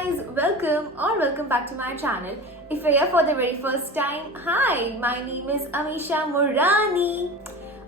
guys, welcome back to my channel. If you're here for the very first time, hi, my name is Amisha Murani.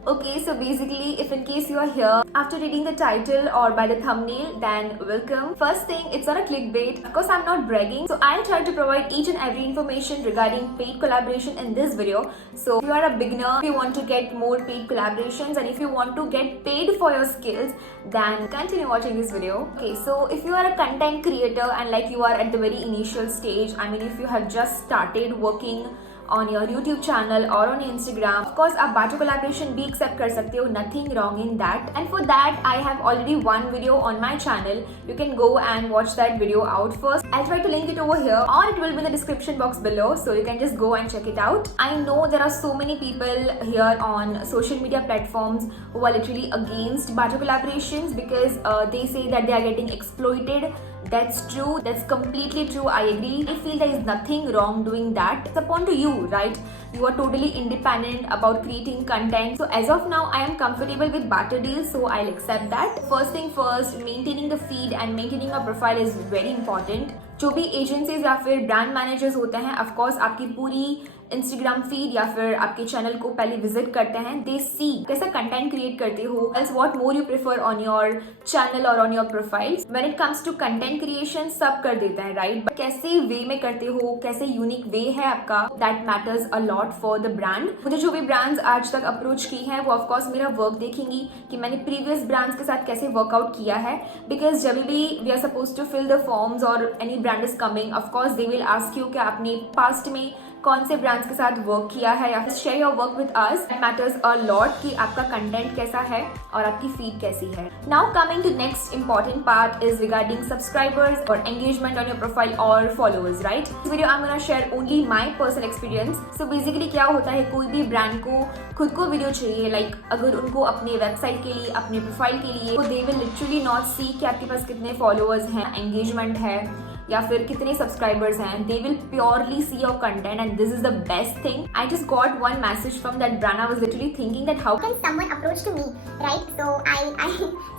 Okay, so basically, if in case you are here after reading the title or by the thumbnail, then welcome. First thing, it's not a clickbait. Of course, I'm not bragging. So I'll try to provide each and every information regarding paid collaboration in this video. So if you are a beginner, if you want to get more paid collaborations and if you want to get paid for your skills, then continue watching this video. Okay, so if you are a content creator and like you are at the very initial stage, I mean if you have just started working on your YouTube channel or on Instagram, of course आप बाटो collaboration भी accept कर सकते हो, nothing wrong in that. And for that I have already one video on my channel. You can go and watch that video out first. I'll try to link it over here or it will be in the description box below, so you can just go and check it out. I know there are so many people here on social media platforms who are literally against bato collaborations because they say that they are getting exploited. That's true. That's completely true. I agree. I feel there is nothing wrong doing that. It's upon to you, right? You are totally independent about creating content. So as of now, I am comfortable with barter deals, so I'll accept that. First thing first, maintaining the feed and maintaining a profile is very important. जो भी एजेंसीज या फिर brand managers होते हैं, of course आपकी पूरी Instagram feed या फिर आपके चैनल को पहले विजिट करते हैं. दे सी कैसा कंटेंट क्रिएट करते हो, else what more you prefer on your channel और on your profile. When it comes to content creation सब कर देते हैं, राइट? बट कैसे वे में करते हो, कैसे यूनिक वे है आपका, that matters a lot for the brand. मुझे जो भी ब्रांड्स आज तक अप्रोच की हैं वो ऑफकोर्स मेरा वर्क देखेंगी कि मैंने प्रीवियस ब्रांड्स के साथ कैसे वर्कआउट किया है. बिकॉज जब भी we are suppose to fill the forms और any brand is coming, of course they will ask you कि आपने पास्ट में कौन से ब्रांड्स के साथ वर्क किया है या फिर share your work with us. It matters a lot कि आपका कंटेंट कैसा है और आपकी फीड कैसी है. Now coming to next important part is regarding subscribers और एंगेजमेंट ऑन योर प्रोफाइल और फॉलोअर्स, राइट? इस video I am gonna share only my personal experience. So basically क्या होता है, कोई भी ब्रांड को खुद को वीडियो चाहिए, लाइक अगर उनको अपने वेबसाइट के लिए, अपने प्रोफाइल के लिए, तो दे विल लिटरली नॉट सी कि आपके पास कितने फॉलोअर्स हैं, एंगेजमेंट है या फिर कितने सब्सक्राइबर्स हैं. They will purely see your content and this is the best thing. I just got one message from that brand. I was literally thinking that how can someone approach to me, right?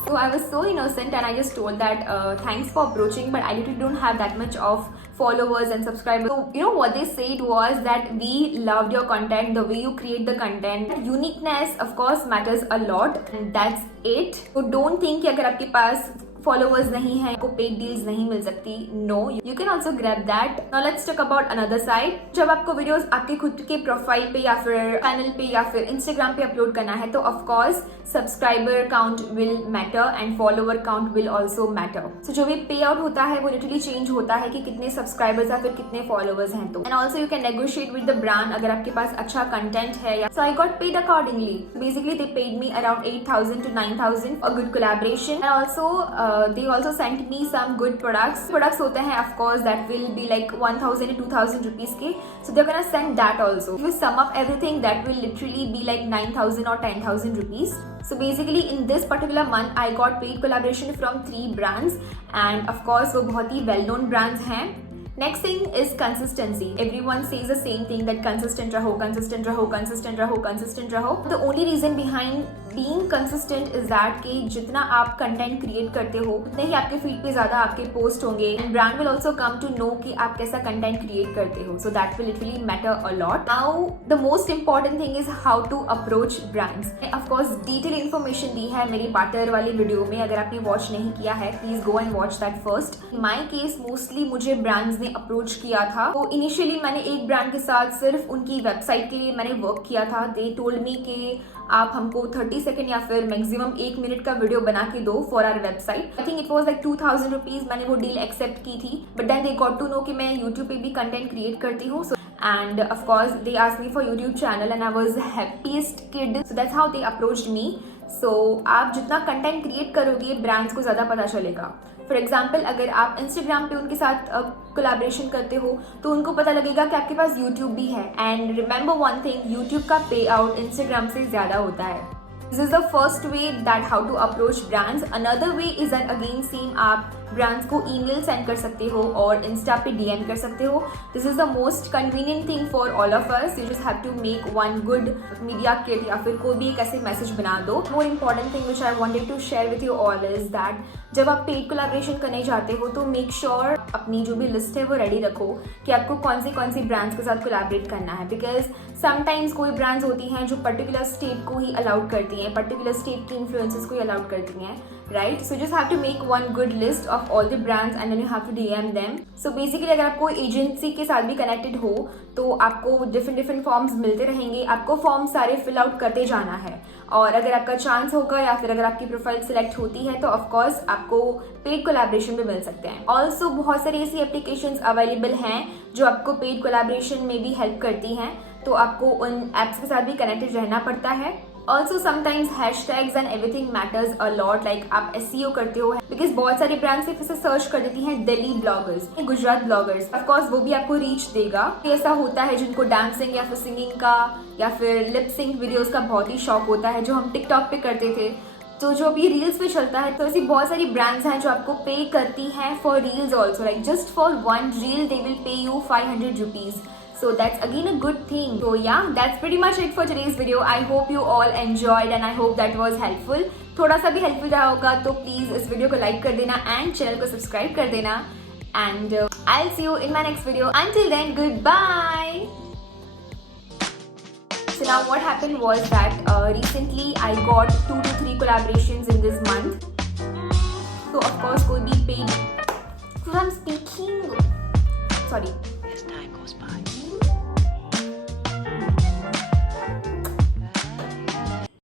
So I was so innocent and I just told that thanks for approaching, but I literally don't have that much of followers and subscribers. So you know what they said was that we loved your content, the way you create the content. Uniqueness of course matters a lot and that's it. So don't think कि अगर आपके पास फॉलोअर्स नहीं है आपको paid deals नहीं मिल सकती. No, you can also grab that. Now let's talk about another side. जब आपको वीडियोस आपके खुद के प्रोफाइल पे या फिर चैनल पे या फिर इंस्टाग्राम पे अपलोड करना है तो of course subscriber count will matter and follower count will also matter. So जो भी पे आउट होता है वो लिटरली चेंज होता है कि कितने सब्सक्राइबर्स या फिर कितने फॉलोअर्स हैं. तो and also you can negotiate with the brand अगर आपके पास अच्छा कंटेंट है. So I got paid accordingly. Basically they paid me around 8,000 to 9,000 for good collaboration and also they also sent me some good products होते हैं of course that will be like 1,000 to 2,000 rupees के. So they're gonna send that also. If you sum up everything that will literally be like 9,000 or 10,000 rupees. So basically in this particular month I got paid collaboration from 3 brands and of course वो बहुत ही well known brands हैं. Next thing is consistency. Everyone says the same thing that consistent रहो, consistent रहो, consistent रहो, consistent रहो. The only reason behind being consistent is that कि जितना आप content create करते हो उतने ही आपके feed पे ज़्यादा आपके post होंगे and brand will also come to know कि आप कैसा content create करते हो. So that will literally matter a lot. Now the most important thing is how to approach brands. Of course detail information दी है मेरी barter वाली वीडियो में. अगर आपने watch नहीं किया है please go and watch that first. In my case mostly मुझे brands ने अप्रोच किया था. तो इनिशियली मैंने एक ब्रांड के साथ सिर्फ उनकी वेबसाइट के लिए मैंने वर्क किया था. दे टोल्ड मी कि आप हमको 30 सेकेंड या फिर मैक्सिमम 1 मिनट का वीडियो बना के दो for our website. I think it was like 2,000 rupees. मैंने वो डील एक्सेप्ट की थी but then they got to know कि मैं यूट्यूब पे भी कंटेंट क्रिएट करती हूँ. And of course they asked me for YouTube channel and I was the happiest kid. So that's how they approached me. So आप जितना कंटेंट क्रिएट करोगे ब्रांड्स को ज़्यादा पता चलेगा. फॉर एग्जाम्पल अगर आप इंस्टाग्राम पे उनके साथ कोलैबोरेशन करते हो तो उनको पता लगेगा कि आपके पास यूट्यूब भी है. And remember one thing, YouTube का पे आउट इंस्टाग्राम से ज़्यादा होता है. This is the first way that how to approach brands. Another way is that again same आप ब्रांड्स को ईमेल सेंड कर सकते हो और इंस्टा पे डीएम कर सकते हो. This is the most convenient thing for all of us. You just have to make one good media kit या फिर कोई भी एक ऐसे मैसेज बना दो. More important thing which I wanted to share with you all is that जब आप पेड कोलैबोरेशन करने जाते हो तो मेक श्योर अपनी जो भी लिस्ट है वो रेडी रखो कि आपको कौन सी ब्रांड्स के साथ कोलैबोरेट करना है. बिकॉज समटाइम्स कोई ब्रांड्स होती हैं जो पर्टिकुलर स्टेट को ही अलाउड करती हैं, पर्टिकुलर स्टेट की इन्फ्लुएंसेस को ही अलाउड करती हैं, right. So just have to make one good list of all the brands and then you have to DM them. So basically अगर आपको एजेंसी के साथ भी कनेक्टेड हो तो आपको डिफरेंट फॉर्म्स मिलते रहेंगे. आपको फॉर्म सारे फिल आउट करते जाना है और अगर आपका चांस होगा या फिर अगर आपकी प्रोफाइल सिलेक्ट होती है तो ऑफकोर्स आपको पेड कोलैबोरेशन भी मिल सकते हैं. ऑल्सो बहुत सारी ऐसी एप्लीकेशंस अवेलेबल हैं जो आपको पेड कोलैबोरेशन में भी हेल्प करती हैं, तो आपको उन एप्स के साथ भी कनेक्टेड रहना पड़ता है. Also sometimes hashtags and everything matters a lot. Like आप SEO करते हो बिकॉज बहुत सारी ब्रांड्स सिर्फ इसे सर्च कर देती हैं दिल्ली ब्लॉगर्स, गुजरात ब्लॉगर्स. ऑफकोर्स वो भी आपको रीच देगा. ऐसा होता है जिनको डांसिंग या फिर सिंगिंग का या फिर लिप सिंक वीडियोस का बहुत ही शौक होता है, जो हम टिकटॉक पे करते थे, तो जो अभी रील्स पे चलता है. तो ऐसी बहुत सारी ब्रांड्स हैं जो आपको पे करती हैं for reels also. Like just for one reel they will pay you 500 rupees. So that's again a good thing. So yeah, that's pretty much it for today's video. I hope you all enjoyed and I hope that was helpful. थोड़ा सा भी हेल्पफुल रहा होगा तो प्लीज इस वीडियो को लाइक कर देना एंड चैनल को सब्सक्राइब कर देना. And I'll see you in my next video. Until then, goodbye. So now what happened was that recently I got 2 to 3 collaborations in this month. So of course कोई भी paid. So I'm speaking. Sorry.